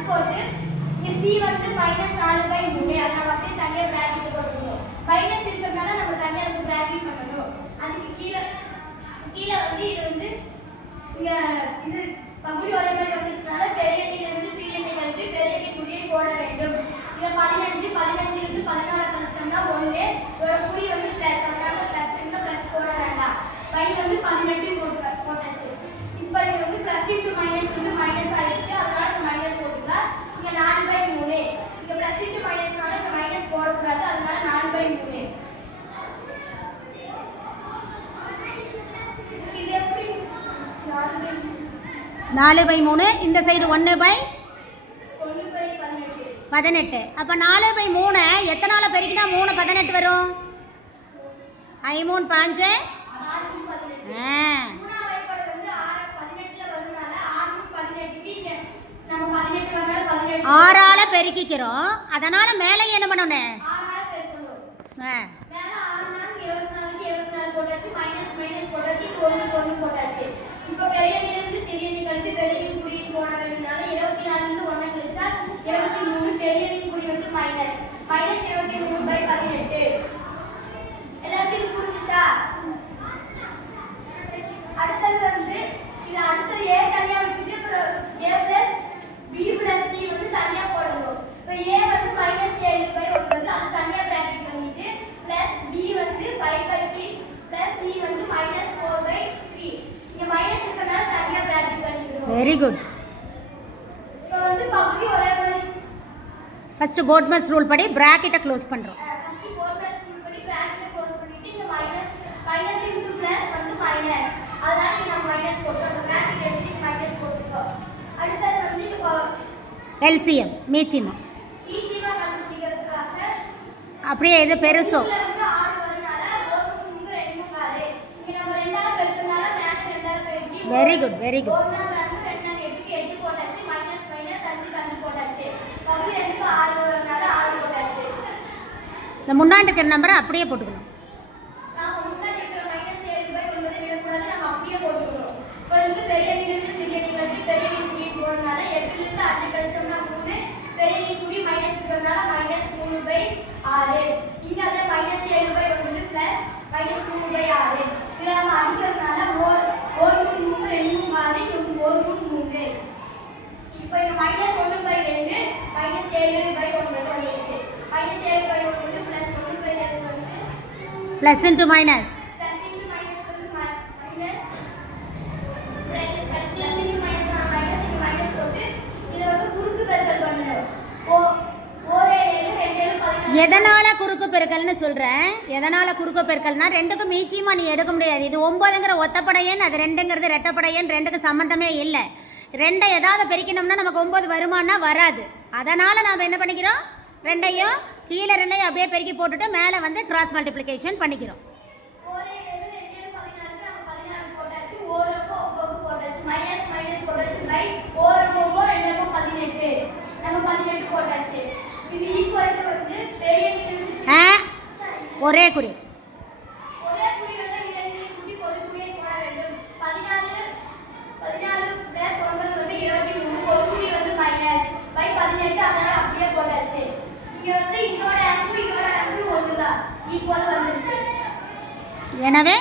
Plus போட்டு இங்க c வந்து -4/3 அத நம்ம அப்படியே தனியா பிராக்கெட் போட்டுக்கணும். மைனஸ் இருக்கறனால நம்ம தனியா அந்த பிராக்கெட் பண்ணனும். அதுக்கு கீழ வந்து இது வந்து இங்க இது பகுதி ஒரே மாதிரி வந்துச்சுனால பெரிய எண்ணில இருந்து சிறிய எண்ணை கழித்து பெரிய எண்ணை குறியை போட வேண்டும். இங்க 15 இருந்து 14 கழிச்சோம்னா 1 இதோட குறி வந்து பிளஸ் அதனால பிளஸ் இங்க பிளஸ் போட வேண்டாம். y வந்து 18 போட்டாச்சு. இப்போ இது வந்து பிளஸ் இன்டு மைனஸ் வந்து மைனஸ் ஆயிடுச்சு. அதனால இந்த மைனஸ் போட்டுக்கலாம். இங்க 4/3 இங்க பிளஸ் இன்டு மைனஸ்னால இந்த மைனஸ் போட கூடாது. அதனால 4/3 4/3 இந்த சைடு 1/18. அப்போ 4/3 எத்தனால பெருக்கினா 3 18 வரும்? 5 3 5 6ஆல பெருக்கிக்கிறோம். அதனால மேலே என்ன பண்ணணும்? இப்போ பெரிய எண்ணிலிருந்து சிறிய எண்ணை கழித்து பெரிய எண்ணின் குறியை போட வேண்டியதால 24 இருந்து 1 கழிச்சா 23 பெரிய எண்ணின் குறி வந்து -23/18. எல்லாருக்கும் இது புரிஞ்சுச்சா? அடுத்தது வந்து இது அடுத்து a தனியா விட்டுட்டு a b c வந்து தனியா போடணும். இப்போ a வந்து -7/9 அது தனியா பிராக்கெட் பண்ணிட்டு பிளஸ் b வந்து 5/6 பிளஸ் c வந்து -4/3 இங்க மைனஸ் இருக்கனால தனியா பிராக்கெட் பண்ணிக்கணும். Very good. இப்போ வந்து பகுதி ஒரே மாதிரி ஃபர்ஸ்ட் போட்மஸ் ரூல் படி பிராக்கெட்டை க்ளோஸ் பண்றோம். ஃபர்ஸ்ட் போட்மஸ் ரூல் படி பிராக்கெட்டை க்ளோஸ் பண்ணிட்டு இந்த மைனஸ் இன்டு பிளஸ் வந்து மைனஸ் அதனால இங்க நம்ம மைனஸ் போட்டோம். அந்த பிராக்கெட் எடுத்து மைனஸ் போட்டுட்டோம். அடுத்து வந்து இப்போ எல்சிஎம் மீச்சிமா கண்டுபிடிக்கிறதுக்காக அப்படியே எது பெருசோ 6 வரனால 1 3 2 6 இங்க நம்ம 2ஆல பெருக்கனால மேல 2ஆல பெருக்கி வெரி குட் வெரி குட் 1 2 8க்கு 8 போட்டாச்சு மைனஸ் 5 போட்டாச்சு. பகுதி 2க்கு 6 வரனால 6 போட்டாச்சு. இந்த முன்னாடி இருக்கிற நம்பரை அப்படியே போட்டுக்கணும். நாம முன்னாடி இருக்கிற -7/9 விடக்கூடாது. நம்ம அப்படியே போட்டுக்கணும். இப்போ வந்து பெரிய எண்ணிலிருந்து சிறிய எண்ணை கழித்து பெரிய எண்ணின் குறி போடனால 8 இருந்து 5 கழிச்சோம்னா 3 பெரிய எண்ணின் குறி மைனஸ் இருக்கிறதுனால -3/6 இங்க அந்த -7/9 பிளஸ் -3/6 இதை நம்ம அடிக்கிறதுனால 1 3 2 6 இங்க 1 3 இப்போ இங்க -1/2 -7/9 வந்துருச்சு. -7/9 பிளஸ் 1/2 வந்து plus into minus plus into minus வந்து minus plus into minus minus போட்டு இத வந்து குறுக்கு பெருக்கல் பண்ணனும். ஓரே 7 2 7 14 எதனால குறுக்கு பெருக்கல்னு சொல்றேன்? எதனால குறுக்கு பெருக்கல்னா ரெண்டுக்கும் மீச்சியமா நீ எடுக்க முடியாது. இது 9ங்கிற ஒத்தப்படை எண், அது 2ங்கிறது ரெட்டப்படை எண். ரெண்டுக்கு சம்பந்தமே இல்லை. 2 ஏதாவது பெருக்கினோம்னா நமக்கு 9 வருமானா வராது. அதனால நாம என்ன பண்ணிக்கிறோம்? 2ஐயும் கீழே 2ஐயும் அப்படியே பெருக்கி போட்டுட்டு மேலே வந்து கிராஸ் மல்டிப்ளிகேஷன் பண்ணிக்கிறோம். ஓரே 7 2 7 14 நம்ம 14 போட்டாச்சு. ஓரப்போ 9 போட்டாச்சு. மைனஸ் போட்டாச்சு பை ஓரப்போ 2 18 நம்ம 18 போட்டாச்சு. இது ஈக்குவல் டு வந்து பெரிய எண்ணிலிருந்து ஒரே குறி ஒரே குறி வந்து இரண்டையும் கூட்டி பொது குறியை போட வேண்டும். 14 பிளஸ் 9 வந்து 23 பொது குறி வந்து மைனஸ் பை 18 அதனால அப்படியே போட்டாச்சு. இங்க வந்து இதோட ஆன்சர் ஒண்ணுதான் ஈக்குவல் வந்துருச்சு. எனவே